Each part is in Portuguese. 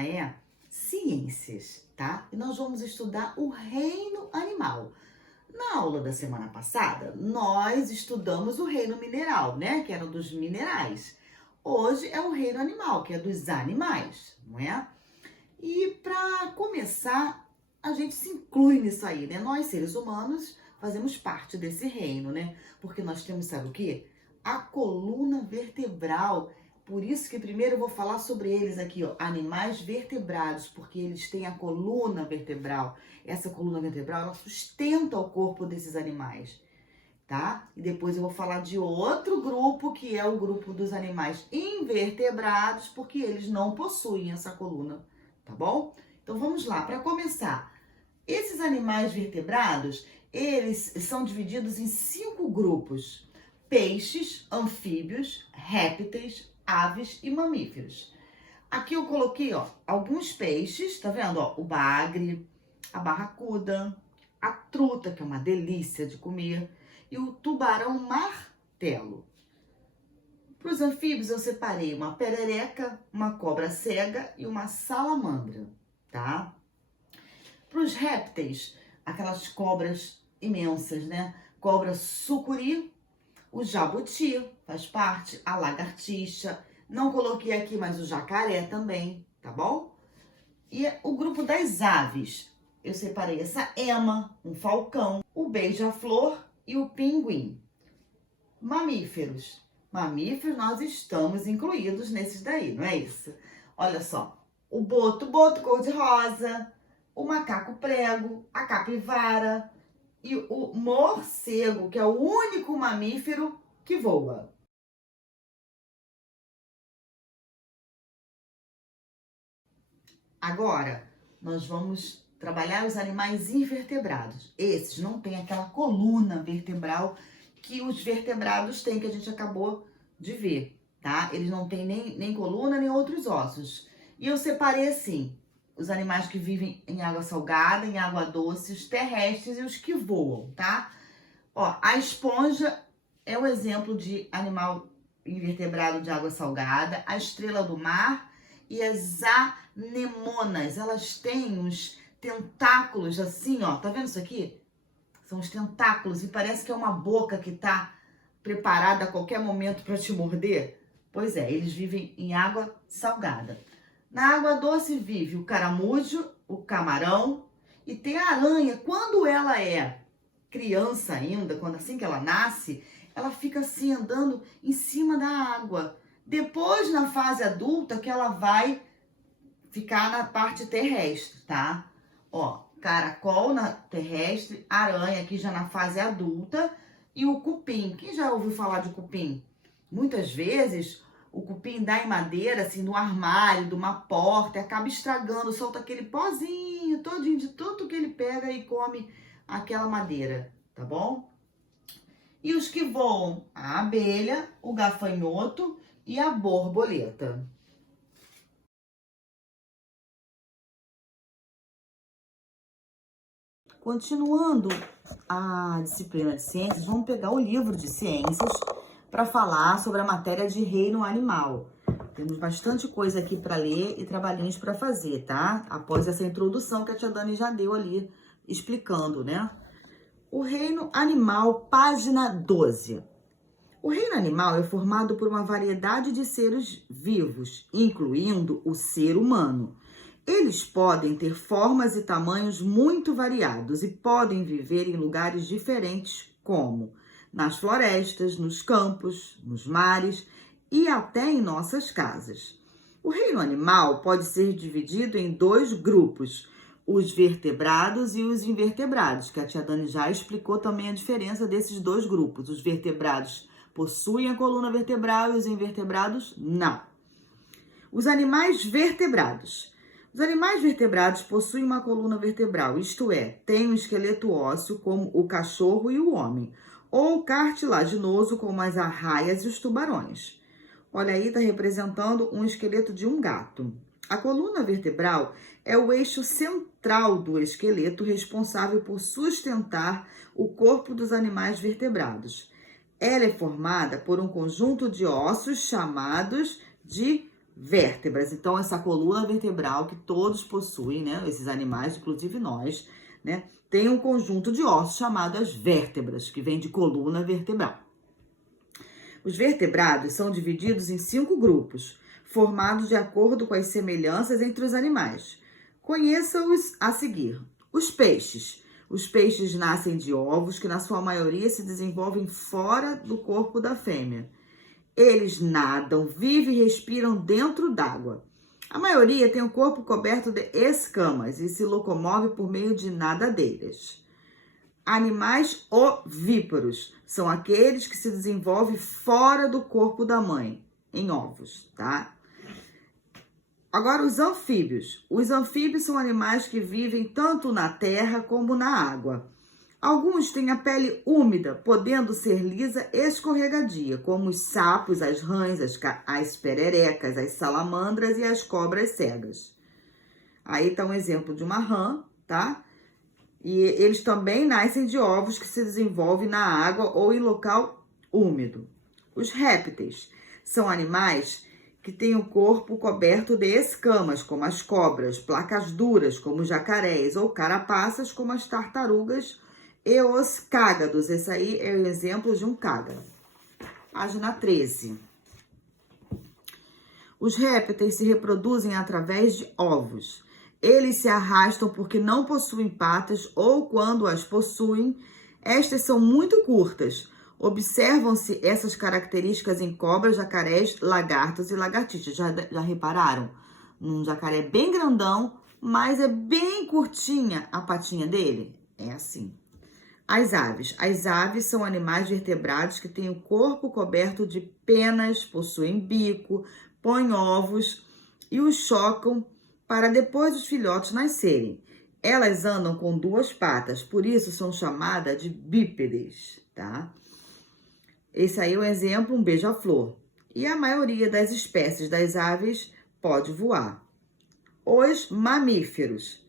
tema é ciências, tá? E nós vamos estudar o reino animal. Na aula da semana passada, nós estudamos o reino mineral, né? Que era dos minerais. Hoje é o reino animal, que é dos animais, não é? E para começar, a gente se inclui nisso aí, né? Nós, seres humanos, fazemos parte desse reino, né? Porque nós temos, sabe o quê? A coluna vertebral. Por isso que primeiro eu vou falar sobre eles aqui, ó, animais vertebrados, porque eles têm a coluna vertebral. Essa coluna vertebral, ela sustenta o corpo desses animais, tá? E depois eu vou falar de outro grupo, que é o grupo dos animais invertebrados, porque eles não possuem essa coluna, tá bom? Então vamos lá, para começar. Esses animais vertebrados, eles são divididos em 5 grupos: peixes, anfíbios, répteis, aves e mamíferos. Aqui eu coloquei, ó, alguns peixes, tá vendo? Ó, o bagre, a barracuda, a truta, que é uma delícia de comer, e o tubarão martelo. Para os anfíbios eu separei uma perereca, uma cobra cega e uma salamandra, tá? Para os répteis, aquelas cobras imensas, né? Cobra sucuri, o jabuti faz parte, a lagartixa. Não coloquei aqui, mas o jacaré também, tá bom? E o grupo das aves, eu separei essa ema, um falcão, o beija-flor e o pinguim. Mamíferos. Mamíferos, nós estamos incluídos nesses daí, não é isso? Olha só, o boto cor-de-rosa, o macaco prego, a capivara e o morcego, que é o único mamífero que voa. Agora, nós vamos trabalhar os animais invertebrados. Esses não têm aquela coluna vertebral que os vertebrados têm, que a gente acabou de ver, tá? Eles não têm nem coluna, nem outros ossos. E eu separei assim, os animais que vivem em água salgada, em água doce, os terrestres e os que voam, tá? Ó, a esponja é o exemplo de animal invertebrado de água salgada, a estrela do mar e as anemonas. Elas têm uns tentáculos assim, ó. Tá vendo isso aqui? São os tentáculos e parece que é uma boca que tá preparada a qualquer momento para te morder. Pois é, eles vivem em água salgada. Na água doce vive o caramujo, o camarão e tem a aranha. Quando ela é criança ainda, quando assim que ela nasce, ela fica assim andando em cima da água. Depois, na fase adulta, que ela vai ficar na parte terrestre, tá? Ó, caracol na terrestre, aranha aqui já na fase adulta e o cupim. Quem já ouviu falar de cupim? Muitas vezes o cupim dá em madeira, assim, no armário, de uma porta, e acaba estragando, solta aquele pozinho todinho de tudo que ele pega e come aquela madeira, tá bom? E os que voam, a abelha, o gafanhoto e a borboleta. Continuando a disciplina de ciências, vamos pegar o livro de ciências para falar sobre a matéria de reino animal. Temos bastante coisa aqui para ler e trabalhinhos para fazer, tá? Após essa introdução que a tia Dani já deu ali, explicando, né? O reino animal, página 12. O reino animal é formado por uma variedade de seres vivos, incluindo o ser humano. Eles podem ter formas e tamanhos muito variados e podem viver em lugares diferentes, como nas florestas, nos campos, nos mares e até em nossas casas. O reino animal pode ser dividido em 2 grupos: os vertebrados e os invertebrados, que a tia Dani já explicou também a diferença desses 2 grupos. Os vertebrados possuem a coluna vertebral e os invertebrados não. Os animais vertebrados. Os animais vertebrados possuem uma coluna vertebral, isto é, têm um esqueleto ósseo como o cachorro e o homem, ou cartilaginoso como as arraias e os tubarões. Olha aí, está representando um esqueleto de um gato. A coluna vertebral é o eixo central do esqueleto responsável por sustentar o corpo dos animais vertebrados. Ela é formada por um conjunto de ossos chamados de vértebras. Então, essa coluna vertebral que todos possuem, né? Esses animais, inclusive nós, né? Tem um conjunto de ossos chamado as vértebras, que vem de coluna vertebral. Os vertebrados são divididos em 5 grupos, formados de acordo com as semelhanças entre os animais. Conheça-os a seguir. Os peixes. Os peixes nascem de ovos que, na sua maioria, se desenvolvem fora do corpo da fêmea. Eles nadam, vivem e respiram dentro d'água. A maioria tem o corpo coberto de escamas e se locomove por meio de nadadeiras. Animais ovíparos são aqueles que se desenvolvem fora do corpo da mãe, em ovos, tá? Agora, os anfíbios. Os anfíbios são animais que vivem tanto na terra como na água. Alguns têm a pele úmida, podendo ser lisa e escorregadia, como os sapos, as rãs, as pererecas, as salamandras e as cobras cegas. Aí tá um exemplo de uma rã, tá? E eles também nascem de ovos que se desenvolvem na água ou em local úmido. Os répteis são animais que têm o corpo coberto de escamas, como as cobras, placas duras, como os jacarés, ou carapaças, como as tartarugas e os cágados. Esse aí é o exemplo de um cágado. Página 13. Os répteis se reproduzem através de ovos. Eles se arrastam porque não possuem patas ou, quando as possuem, estas são muito curtas. Observam-se essas características em cobras, jacarés, lagartos e lagartixas. Já repararam? Um jacaré bem grandão, mas é bem curtinha a patinha dele. É assim. As aves. As aves são animais vertebrados que têm o corpo coberto de penas, possuem bico, põem ovos e os chocam para depois os filhotes nascerem. Elas andam com 2 patas, por isso são chamadas de bípedes, tá? Esse aí é um exemplo, um beija-flor. E a maioria das espécies das aves pode voar. Os mamíferos.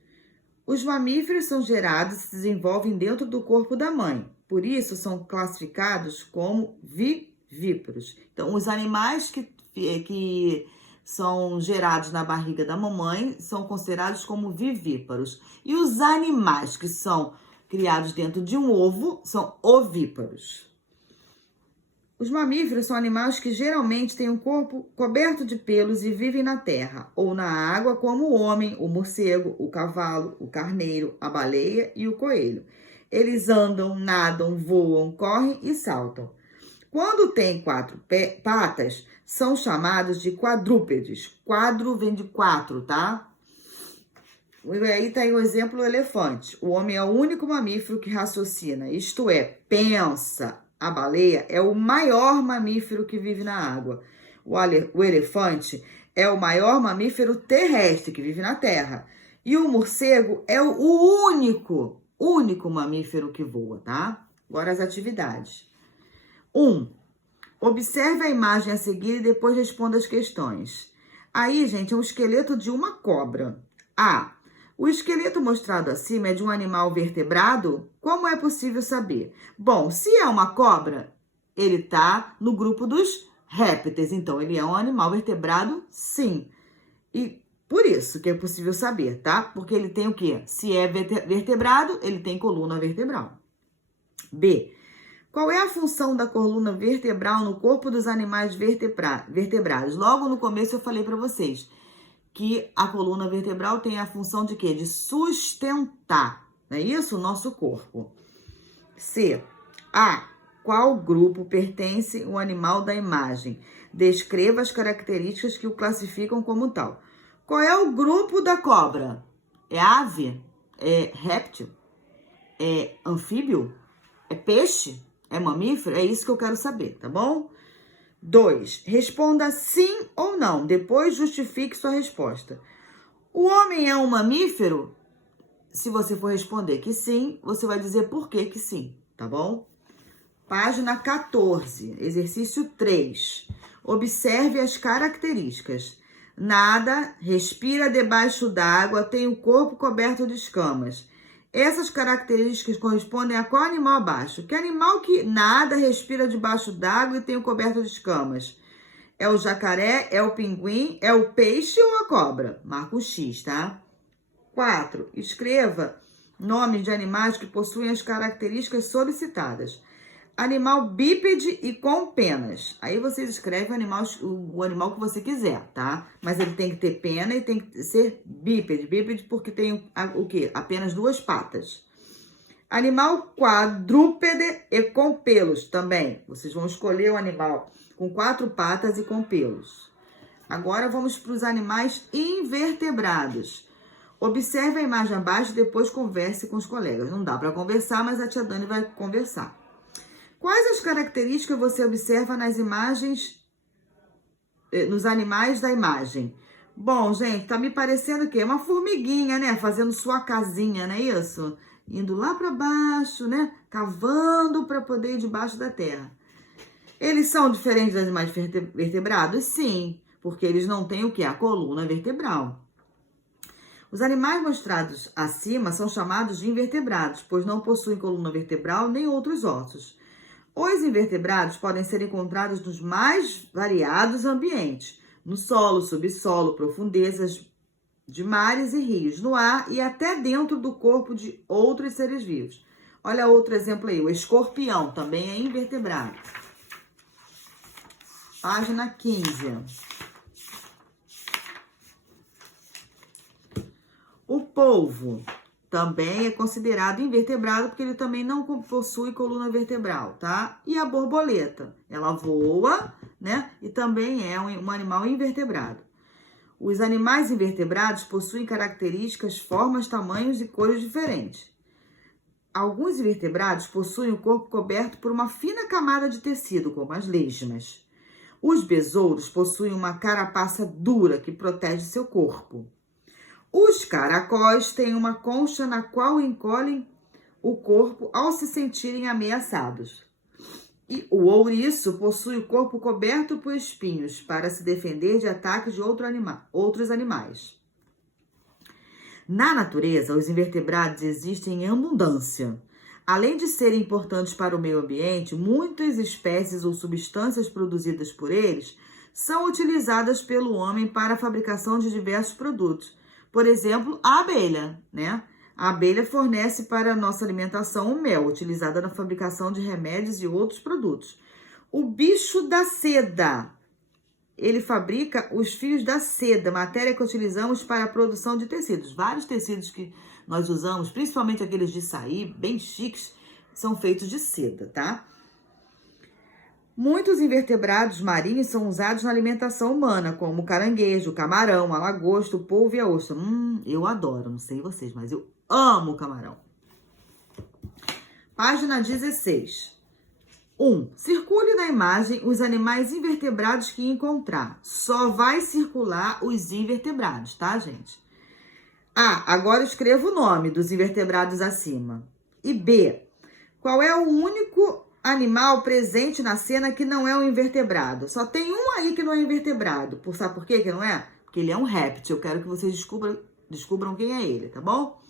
Os mamíferos são gerados e se desenvolvem dentro do corpo da mãe. Por isso, são classificados como vivíparos. Então, os animais que são gerados na barriga da mamãe são considerados como vivíparos. E os animais que são criados dentro de um ovo são ovíparos. Os mamíferos são animais que geralmente têm um corpo coberto de pelos e vivem na terra ou na água, como o homem, o morcego, o cavalo, o carneiro, a baleia e o coelho. Eles andam, nadam, voam, correm e saltam. Quando têm 4 patas, são chamados de quadrúpedes. Quadro vem de 4, tá? E aí tá aí o exemplo do elefante. O homem é o único mamífero que raciocina, isto é, pensa. A baleia é o maior mamífero que vive na água. O elefante é o maior mamífero terrestre que vive na terra. E o morcego é o único mamífero que voa, tá? Agora as atividades. 1. Observe a imagem a seguir e depois responda as questões. Aí, gente, é um esqueleto de uma cobra. A. O esqueleto mostrado acima é de um animal vertebrado? Como é possível saber? Bom, se é uma cobra, ele está no grupo dos répteis. Então, ele é um animal vertebrado, sim. E por isso que é possível saber, tá? Porque ele tem o quê? Se é vertebrado, ele tem coluna vertebral. B. Qual é a função da coluna vertebral no corpo dos animais vertebrados? Logo no começo eu falei para vocês que a coluna vertebral tem a função de quê? De sustentar, não é isso? O nosso corpo. C. A. Qual grupo pertence o animal da imagem? Descreva as características que o classificam como tal. Qual é o grupo da cobra? É ave? É réptil? É anfíbio? É peixe? É mamífero? É isso que eu quero saber, tá bom? 2. Responda sim ou não. Depois justifique sua resposta. O homem é um mamífero? Se você for responder que sim, você vai dizer por que que sim, tá bom? Página 14, exercício 3. Observe as características. Nada, respira debaixo d'água, tem o corpo coberto de escamas. Essas características correspondem a qual animal abaixo? Que animal que nada, respira debaixo d'água e tem o coberto de escamas? É o jacaré, é o pinguim, é o peixe ou a cobra? Marca o X, tá? 4. Escreva nomes de animais que possuem as características solicitadas. Animal bípede e com penas. Aí vocês escrevem o animal que você quiser, tá? Mas ele tem que ter pena e tem que ser bípede. Bípede porque tem o quê? Apenas 2 patas. Animal quadrúpede e com pelos também. Vocês vão escolher o animal com 4 patas e com pelos. Agora vamos para os animais invertebrados. Observe a imagem abaixo e depois converse com os colegas. Não dá para conversar, mas a tia Dani vai conversar. Quais as características você observa nas imagens, nos animais da imagem? Bom, gente, tá me parecendo o quê? Uma formiguinha, né? Fazendo sua casinha, não é isso? Indo lá para baixo, né? Cavando para poder ir debaixo da terra. Eles são diferentes dos animais vertebrados? Sim, porque eles não têm o quê? A coluna vertebral. Os animais mostrados acima são chamados de invertebrados, pois não possuem coluna vertebral nem outros ossos. Os invertebrados podem ser encontrados nos mais variados ambientes, no solo, subsolo, profundezas de mares e rios, no ar e até dentro do corpo de outros seres vivos. Olha outro exemplo aí, o escorpião também é invertebrado. Página 15. O polvo também é considerado invertebrado porque ele também não possui coluna vertebral, tá? E a borboleta, ela voa, né? E também é um animal invertebrado. Os animais invertebrados possuem características, formas, tamanhos e cores diferentes. Alguns invertebrados possuem o corpo coberto por uma fina camada de tecido, como as lesmas. Os besouros possuem uma carapaça dura que protege seu corpo. Os caracóis têm uma concha na qual encolhem o corpo ao se sentirem ameaçados. E o ouriço possui o corpo coberto por espinhos para se defender de ataques de outros animais. Na natureza, os invertebrados existem em abundância. Além de serem importantes para o meio ambiente, muitas espécies ou substâncias produzidas por eles são utilizadas pelo homem para a fabricação de diversos produtos. Por exemplo, a abelha, né? A abelha fornece para a nossa alimentação o mel, utilizado na fabricação de remédios e outros produtos. O bicho da seda, ele fabrica os fios da seda, matéria que utilizamos para a produção de tecidos. Vários tecidos que nós usamos, principalmente aqueles de sair, bem chiques, são feitos de seda, tá? Muitos invertebrados marinhos são usados na alimentação humana, como o caranguejo, o camarão, a lagosta, o polvo e a ostra. Eu adoro, não sei vocês, mas eu amo camarão. Página 16. 1. Circule na imagem os animais invertebrados que encontrar. Só vai circular os invertebrados, tá, gente? A. Agora escreva o nome dos invertebrados acima. E B. Qual é o único animal presente na cena que não é um invertebrado? Só tem um aí que não é invertebrado. Sabe por quê que não é? Porque ele é um réptil. Eu quero que vocês descubram quem é ele, tá bom?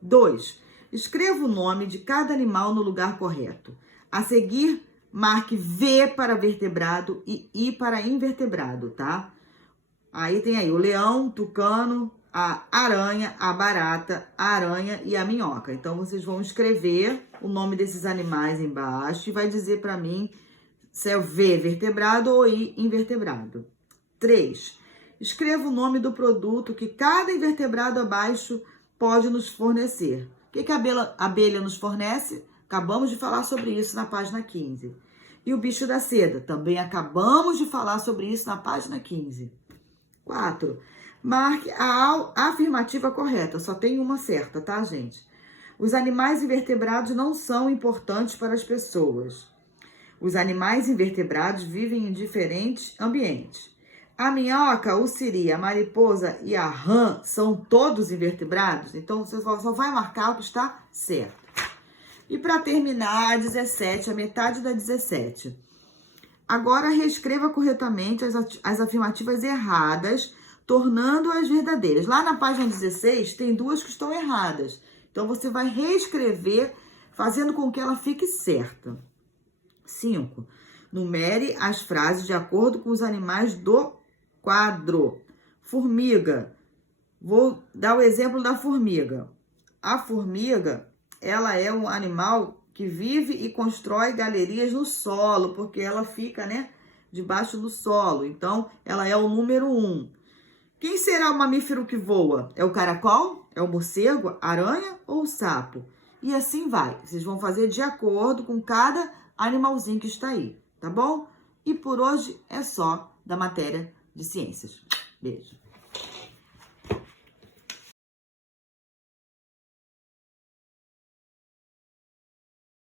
2. Escreva o nome de cada animal no lugar correto. A seguir, marque V para vertebrado e I para invertebrado, tá? Aí tem aí o leão, tucano, a aranha, a barata, a aranha e a minhoca. Então, vocês vão escrever o nome desses animais embaixo e vai dizer para mim se é V vertebrado ou I invertebrado. 3. Escreva o nome do produto que cada invertebrado abaixo pode nos fornecer. O que a abelha nos fornece? Acabamos de falar sobre isso na página 15. E o bicho da seda? Também acabamos de falar sobre isso na página 15. 4. Marque a afirmativa correta. Só tem uma certa, tá, gente? Os animais invertebrados não são importantes para as pessoas. Os animais invertebrados vivem em diferentes ambientes. A minhoca, o siri, a mariposa e a rã são todos invertebrados? Então, você só vai marcar o que está certo. E para terminar, a 17, a metade da 17. Agora, reescreva corretamente as afirmativas erradas, tornando-as verdadeiras. Lá na página 16, tem 2 que estão erradas. Então, você vai reescrever, fazendo com que ela fique certa. 5. Numere as frases de acordo com os animais do quadro. Formiga. Vou dar o exemplo da formiga. A formiga, ela é um animal que vive e constrói galerias no solo, porque ela fica, né, debaixo do solo. Então, ela é o número 1. Quem será o mamífero que voa? É o caracol? É o morcego? A aranha ou o sapo? E assim vai. Vocês vão fazer de acordo com cada animalzinho que está aí, tá bom? E por hoje é só da matéria de ciências. Beijo.